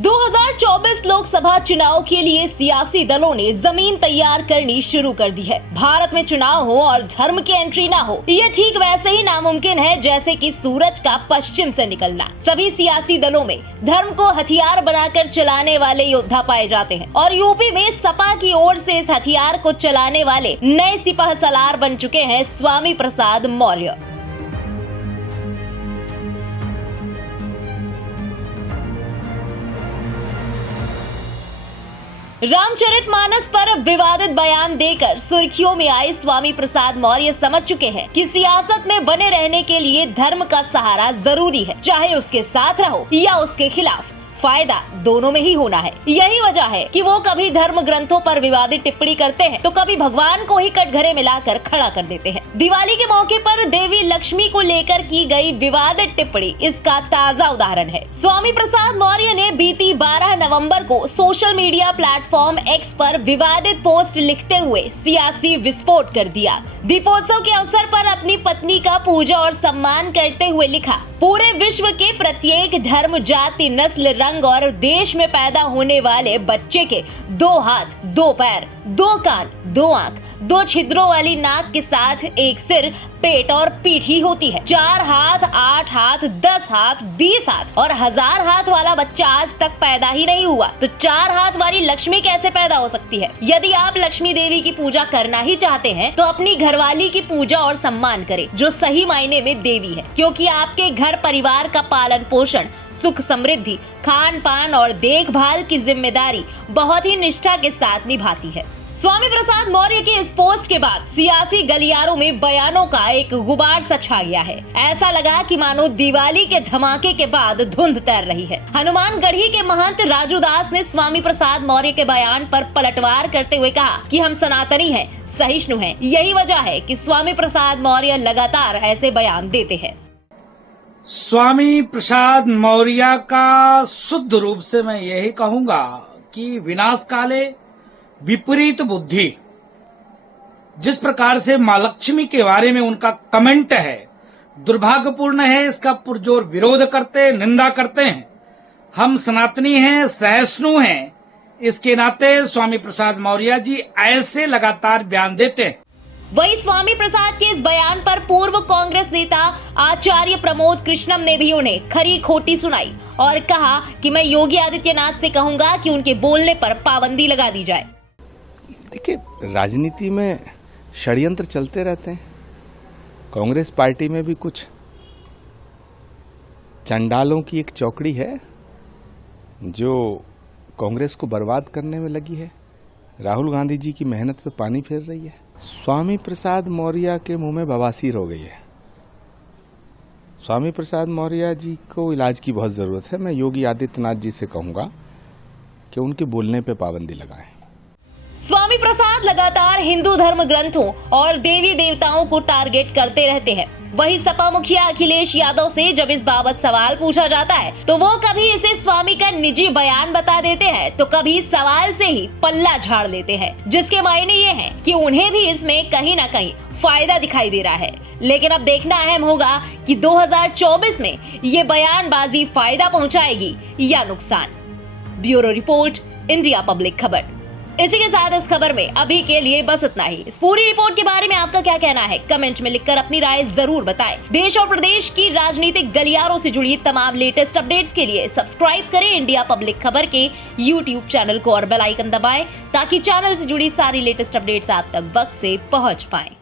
2024 लोकसभा चुनाव के लिए सियासी दलों ने जमीन तैयार करनी शुरू कर दी है। भारत में चुनाव हो और धर्म की एंट्री ना हो, ये ठीक वैसे ही नामुमकिन है जैसे कि सूरज का पश्चिम से निकलना। सभी सियासी दलों में धर्म को हथियार बनाकर चलाने वाले योद्धा पाए जाते हैं और यूपी में सपा की ओर से इस हथियार को चलाने वाले नए सिपाह सलार बन चुके हैं स्वामी प्रसाद मौर्य। रामचरितमानस पर विवादित बयान देकर सुर्खियों में आए स्वामी प्रसाद मौर्य समझ चुके हैं कि सियासत में बने रहने के लिए धर्म का सहारा जरूरी है, चाहे उसके साथ रहो या उसके खिलाफ। फायदा दोनों में ही होना है। यही वजह है कि वो कभी धर्म ग्रंथों पर विवादित टिप्पणी करते हैं तो कभी भगवान को ही कटघरे में लाकर खड़ा कर देते हैं। दिवाली के मौके पर देवी लक्ष्मी को लेकर की गई विवादित टिप्पणी इसका ताजा उदाहरण है। स्वामी प्रसाद मौर्य ने बीती 12 नवंबर को सोशल मीडिया प्लेटफॉर्म एक्स पर विवादित पोस्ट लिखते हुए सियासी विस्फोट कर दिया। दीपोत्सव के अवसर पर अपनी पत्नी का पूजा और सम्मान करते हुए लिखा, पूरे विश्व के प्रत्येक धर्म, जाति, नस्ल, रंग और देश में पैदा होने वाले बच्चे के 2 हाथ, 2 पैर, 2 कान, 2 आंख, 2 छिद्रों वाली नाक के साथ एक सिर, पेट और पीठ ही होती है। 4 हाथ, 8 हाथ, 10 हाथ, 20 हाथ और 1000 हाथ वाला बच्चा आज तक पैदा ही नहीं हुआ, तो 4 हाथ वाली लक्ष्मी कैसे पैदा हो सकती है? यदि आप लक्ष्मी देवी की पूजा करना ही चाहते हैं तो अपनी घरवाली की पूजा और सम्मान करें, जो सही मायने में देवी है, क्योंकि आपके घर परिवार का पालन पोषण, सुख समृद्धि, खान पान और देखभाल की जिम्मेदारी बहुत ही निष्ठा के साथ निभाती है। स्वामी प्रसाद मौर्य के इस पोस्ट के बाद सियासी गलियारों में बयानों का एक गुबार सा छा गया है। ऐसा लगा कि मानो दिवाली के धमाके के बाद धुंध तैर रही है। हनुमानगढ़ी के महंत राजू दास ने स्वामी प्रसाद मौर्य के बयान पर पलटवार करते हुए कहा कि हम सनातनी हैं, सहिष्णु हैं। यही वजह है कि स्वामी प्रसाद मौर्य लगातार ऐसे बयान देते हैं। स्वामी प्रसाद मौर्य का शुद्ध रूप से मैं यही कहूंगा कि विनाश काले विपरीत बुद्धि। जिस प्रकार से मां लक्ष्मी के बारे में उनका कमेंट है, दुर्भाग्यपूर्ण है। इसका पुरजोर विरोध करते, निंदा करते हैं। हम सनातनी हैं, सहिष्णु हैं, इसके नाते स्वामी प्रसाद मौर्य जी ऐसे लगातार बयान देते हैं। वही स्वामी प्रसाद के इस बयान पर पूर्व कांग्रेस नेता आचार्य प्रमोद कृष्णम ने भी उन्हें खरी खोटी सुनाई और कहा कि मैं योगी आदित्यनाथ से कहूंगा कि उनके बोलने पर पाबंदी लगा दी जाए। देखिए, राजनीति में षड्यंत्र चलते रहते हैं। कांग्रेस पार्टी में भी कुछ चंडालों की एक चौकड़ी है जो कांग्रेस को बर्बाद करने में लगी है, राहुल गांधी जी की मेहनत पे पानी फेर रही है। स्वामी प्रसाद मौर्य के मुंह में बवासीर हो गई है। स्वामी प्रसाद मौर्य जी को इलाज की बहुत जरूरत है। मैं योगी आदित्यनाथ जी से कहूंगा कि उनके बोलने पे पाबंदी लगाएं। स्वामी प्रसाद लगातार हिंदू धर्म ग्रंथों और देवी देवताओं को टारगेट करते रहते हैं। वही सपा मुखिया अखिलेश यादव से जब इस बाबत सवाल पूछा जाता है तो वो कभी इसे स्वामी का निजी बयान बता देते हैं तो कभी सवाल से ही पल्ला झाड़ लेते हैं, जिसके मायने ये हैं कि उन्हें भी इसमें कहीं ना कहीं फायदा दिखाई दे रहा है। लेकिन अब देखना अहम होगा कि 2024 में ये बयानबाजी फायदा पहुंचाएगी या नुकसान। ब्यूरो रिपोर्ट, इंडिया पब्लिक खबर। इसी के साथ इस खबर में अभी के लिए बस इतना ही। इस पूरी रिपोर्ट के बारे में आपका क्या कहना है, कमेंट में लिखकर अपनी राय जरूर बताएं। देश और प्रदेश की राजनीतिक गलियारों से जुड़ी तमाम लेटेस्ट अपडेट्स के लिए सब्सक्राइब करें इंडिया पब्लिक खबर के YouTube चैनल को और बेल आइकन दबाएं ताकि चैनल से जुड़ी सारी लेटेस्ट अपडेट्स आप तक वक्त से पहुंच पाएं।